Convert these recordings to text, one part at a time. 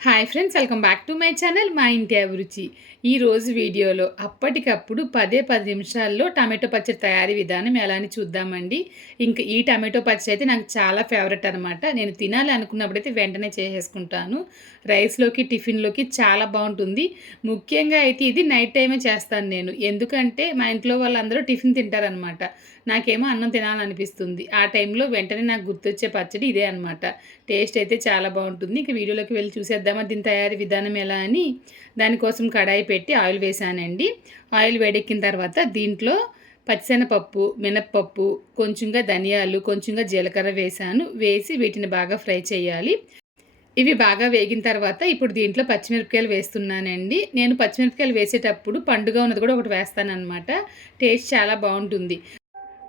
Hi friends welcome back to my channel మా ఇంటి అభిరుచి. ఈ రోజు వీడియోలో అప్పటికప్పుడు పదే పది నిమిషాల్లో టమాటో పచ్చడి తయారీ విధానం ఎలా అని చూద్దామండి. ఇంకా ఈ టమాటో పచ్చడి అయితే నాకు చాలా ఫేవరెట్ అనమాట నేను తినాలి అనుకున్నప్పుడైతే వెంటనే చేసేసుకుంటాను. రైస్లోకి టిఫిన్లోకి చాలా బాగుంటుంది. ముఖ్యంగా అయితే ఇది నైట్ టైమే చేస్తాను నేను. ఎందుకంటే మా ఇంట్లో వాళ్ళందరూ టిఫిన్ తింటారనమాట నాకేమో అన్నం తినాలనిపిస్తుంది. ఆ టైంలో వెంటనే నాకు గుర్తొచ్చే పచ్చడి ఇదే అనమాట టేస్ట్ అయితే చాలా బాగుంటుంది. ఇంకా వీడియోలోకి వెళ్ళి చూసేద్దాం. చూసేద్దామా దీని తయారీ విధానం ఎలా అని దానికోసం కడాయి పెట్టి ఆయిల్ వేసానండి. ఆయిల్ వేడెక్కిన తర్వాత దీంట్లో పచ్చిశనగపప్పు మినప్పప్పు కొంచెంగా ధనియాలు కొంచెంగా జీలకర్ర వేసాను. వేసి వీటిని బాగా ఫ్రై చేయాలి. ఇవి బాగా వేగిన తర్వాత ఇప్పుడు దీంట్లో పచ్చిమిరపకాయలు వేస్తున్నానండి. నేను పచ్చిమిరపకాయలు వేసేటప్పుడు పండుగ ఉన్నది కూడా ఒకటి వేస్తానమాట టేస్ట్ చాలా బాగుంటుంది.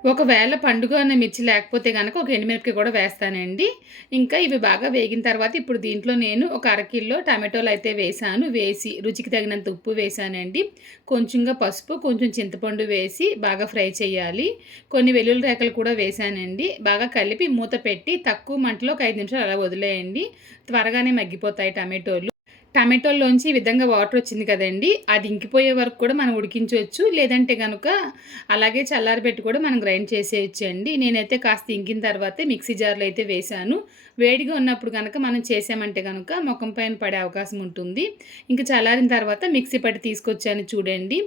ఒకవేళ పండుగ అన్న మిర్చి లేకపోతే కనుక ఒక ఎండుమిరపకాయ కూడా వేస్తానండి. ఇంకా ఇవి బాగా వేగిన తర్వాత ఇప్పుడు దీంట్లో నేను ఒక అరకిలో టమాటోలు అయితే వేసాను. వేసి రుచికి తగినంత ఉప్పు వేసానండి. కొంచెంగా పసుపు కొంచెం చింతపండు వేసి బాగా ఫ్రై చేయాలి. కొన్ని వెల్లుల్లి రేకలు కూడా వేసానండి. బాగా కలిపి మూత పెట్టి తక్కువ మంటలో ఒక ఐదు నిమిషాలు అలా వదిలేయండి. త్వరగానే మగ్గిపోతాయి టమాటోలు. టమాటోల్లోంచి ఈ విధంగా వాటర్ వచ్చింది కదండి అది ఇంకిపోయే వరకు కూడా మనం ఉడికించవచ్చు. లేదంటే కనుక అలాగే చల్లారబెట్టి కూడా మనం గ్రైండ్ చేసేయచ్చు అండి. నేనైతే కాస్త ఇంకిన తర్వాతే మిక్సీ జార్లో అయితే వేశాను. వేడిగా ఉన్నప్పుడు కనుక మనం చేసామంటే కనుక ముఖం పైన పడే అవకాశం ఉంటుంది. ఇంకా చల్లారిన తర్వాత మిక్సీ పట్టి తీసుకొచ్చాను చూడండి.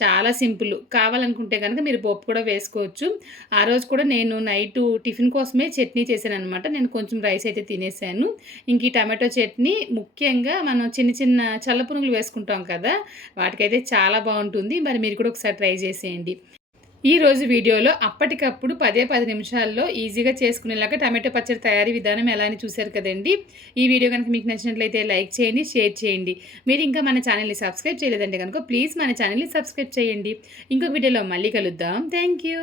చాలా సింపుల్. కావాలనుకుంటే కనుక మీరు పప్పు కూడా వేసుకోవచ్చు. ఆ రోజు కూడా నేను నైట్ టిఫిన్ కోసమే చట్నీ చేశాను అనమాట నేను కొంచెం రైస్ అయితే తినేసాను. ఇంక ఈ టమాటో చట్నీ ముఖ్యంగా మనం చిన్న చిన్న చల్ల పునుగులు వేసుకుంటాం కదా వాటికైతే చాలా బాగుంటుంది. మరి మీరు కూడా ఒకసారి ట్రై చేసేయండి. ఈరోజు వీడియోలో అప్పటికప్పుడు పదే పది నిమిషాల్లో ఈజీగా చేసుకునేలాగా టమాటో పచ్చడి తయారీ విధానం ఎలా అని చూశారు కదండి. ఈ వీడియో కనుక మీకు నచ్చినట్లయితే లైక్ చేయండి షేర్ చేయండి. మీరు ఇంకా మన ఛానల్ని సబ్స్క్రైబ్ చేయలేదంటే కనుక ప్లీజ్ మన ఛానల్ని సబ్స్క్రైబ్ చేయండి. ఇంకొక వీడియోలో మళ్ళీ కలుద్దాం. Thank you.